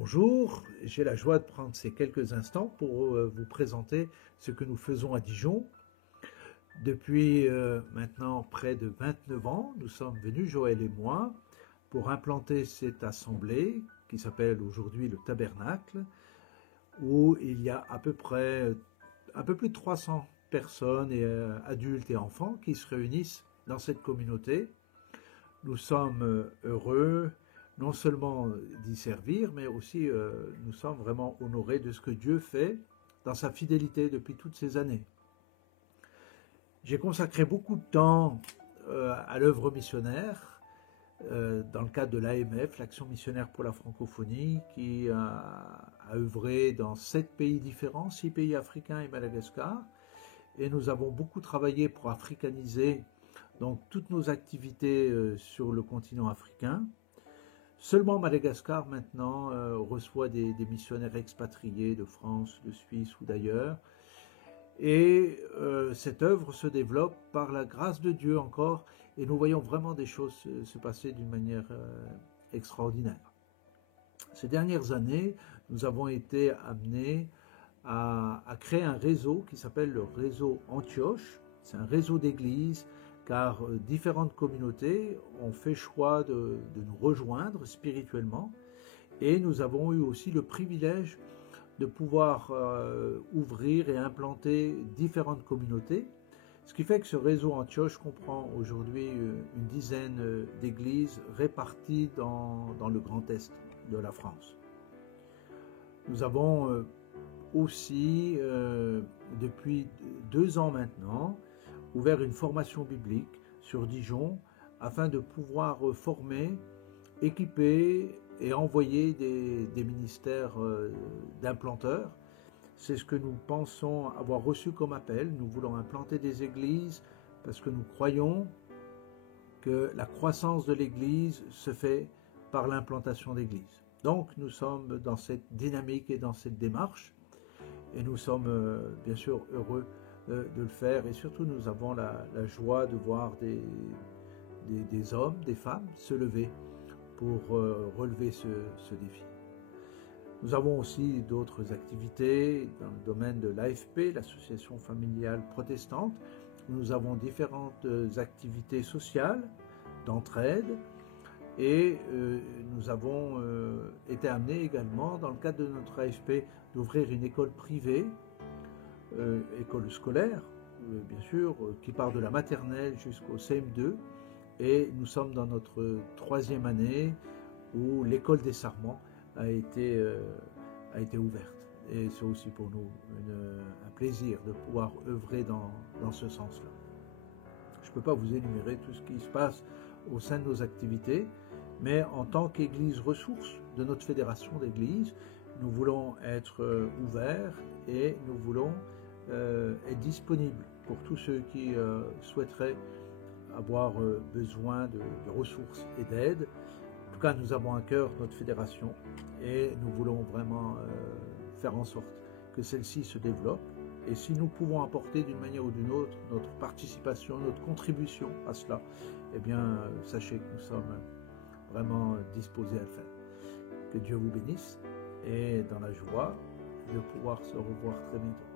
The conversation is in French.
Bonjour, j'ai la joie de prendre ces quelques instants pour vous présenter ce que nous faisons à Dijon. Depuis maintenant près de 29 ans, nous sommes venus, Joël et moi, pour implanter cette assemblée qui s'appelle aujourd'hui le Tabernacle, où il y a à peu près un peu plus de 300 personnes, adultes et enfants, qui se réunissent dans cette communauté. Nous sommes heureux non seulement d'y servir, mais aussi nous sommes vraiment honorés de ce que Dieu fait dans sa fidélité depuis toutes ces années. J'ai consacré beaucoup de temps à l'œuvre missionnaire dans le cadre de l'AMF, l'Action missionnaire pour la francophonie, qui a œuvré dans 7 pays différents, 6 pays africains et Madagascar. Et nous avons beaucoup travaillé pour africaniser donc toutes nos activités sur le continent africain. Seulement Madagascar maintenant reçoit des missionnaires expatriés de France, de Suisse ou d'ailleurs. Et cette œuvre se développe par la grâce de Dieu encore, et nous voyons vraiment des choses se passer d'une manière extraordinaire. Ces dernières années, nous avons été amenés à créer un réseau qui s'appelle le réseau Antioche. C'est un réseau d'églises, car différentes communautés ont fait choix de nous rejoindre spirituellement, et nous avons eu aussi le privilège de pouvoir ouvrir et implanter différentes communautés, ce qui fait que ce réseau Antioche comprend aujourd'hui une dizaine d'églises réparties dans le Grand Est de la France. Nous avons aussi, depuis 2 ans maintenant, ouvert une formation biblique sur Dijon afin de pouvoir former, équiper et envoyer des ministères d'implanteurs. C'est ce que nous pensons avoir reçu comme appel. Nous voulons implanter des églises parce que nous croyons que la croissance de l'église se fait par l'implantation d'églises. Donc nous sommes dans cette dynamique et dans cette démarche, et nous sommes bien sûr heureux de le faire, et surtout nous avons la joie de voir des hommes, des femmes se lever pour relever ce défi. Nous avons aussi d'autres activités dans le domaine de l'AFP, l'Association familiale protestante. Nous avons différentes activités sociales, d'entraide, et nous avons été amenés également, dans le cadre de notre AFP, d'ouvrir une école privée, école scolaire, bien sûr, qui part de la maternelle jusqu'au CM2, et nous sommes dans notre 3e année où l'école des Sarments a été ouverte. Et c'est aussi pour nous un plaisir de pouvoir œuvrer dans ce sens-là. Je ne peux pas vous énumérer tout ce qui se passe au sein de nos activités, mais en tant qu'Église ressource de notre fédération d'églises, nous voulons être ouverts, et nous voulons être disponibles pour tous ceux qui souhaiteraient avoir besoin de ressources et d'aide. En tout cas, nous avons à cœur notre fédération, et nous voulons vraiment faire en sorte que celle-ci se développe. Et si nous pouvons apporter d'une manière ou d'une autre notre participation, notre contribution à cela, eh bien, sachez que nous sommes vraiment disposés à le faire. Que Dieu vous bénisse, et dans la joie de pouvoir se revoir très bientôt.